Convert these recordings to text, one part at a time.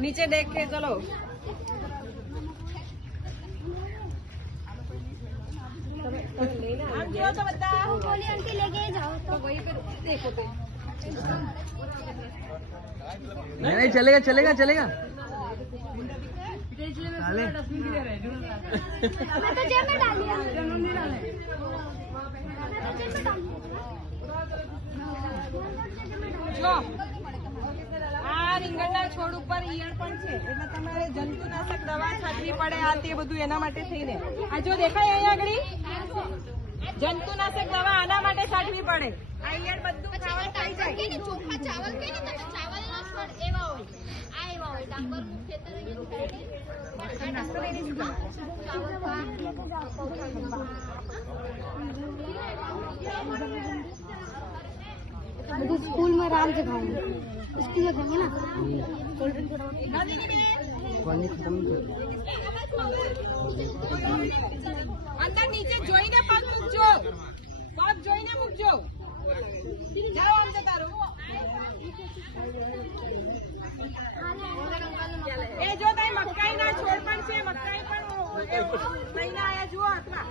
नीचे देख के चलो। तो बता आंटी लेके जाओ तो वहीं पे देखो पे। नहीं चलेगा चलेगा चलेगा। मैं तो जेब में डालिया। જો આ રીંગણના છોડ ઉપર ઈયળ પણ છે એટલે તમારે જંતુનાશક દવા છાંટવી પડે આ તે બધું એના માટે થઈને આ જો દેખાય અહીંયા આગળ જંતુનાશક દવા આના માટે છાંટવી પડે આ ઈયળ બધું ખાવા થઈ જાય કે ચોખા ચાવલ કે ને તો ચાવલના છોડ એવા હોય આ એવા હોય ડાંગર ખેતર એવું બધું સ્કૂલ માં રામ છે ખાવું સ્કૂલ માં ખાવું અંદર નીચે જોઈને પગ મૂકજો પગ જોઈને મૂકજો જાઓ આમ તારું એ જો તારી મકાઈ ના છોડ પણ છે મકાઈ પણ મહિના આયા જુઓ હાથમાં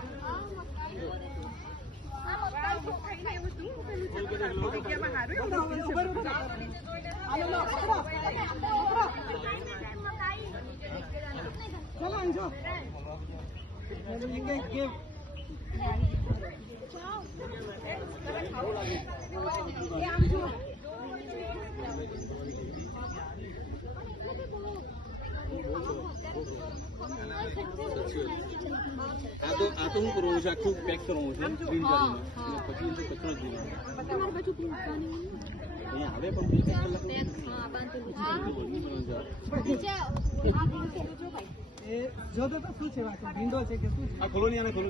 આ તો હું કરવું છે આખું પેક કરવું છે ક્લીન કરીને પછી કચરો જ અહીંયા હવે પણ જો તો શું છે ભીંડો છે કે શું? આ ખોલો નહીં આને ખોલો.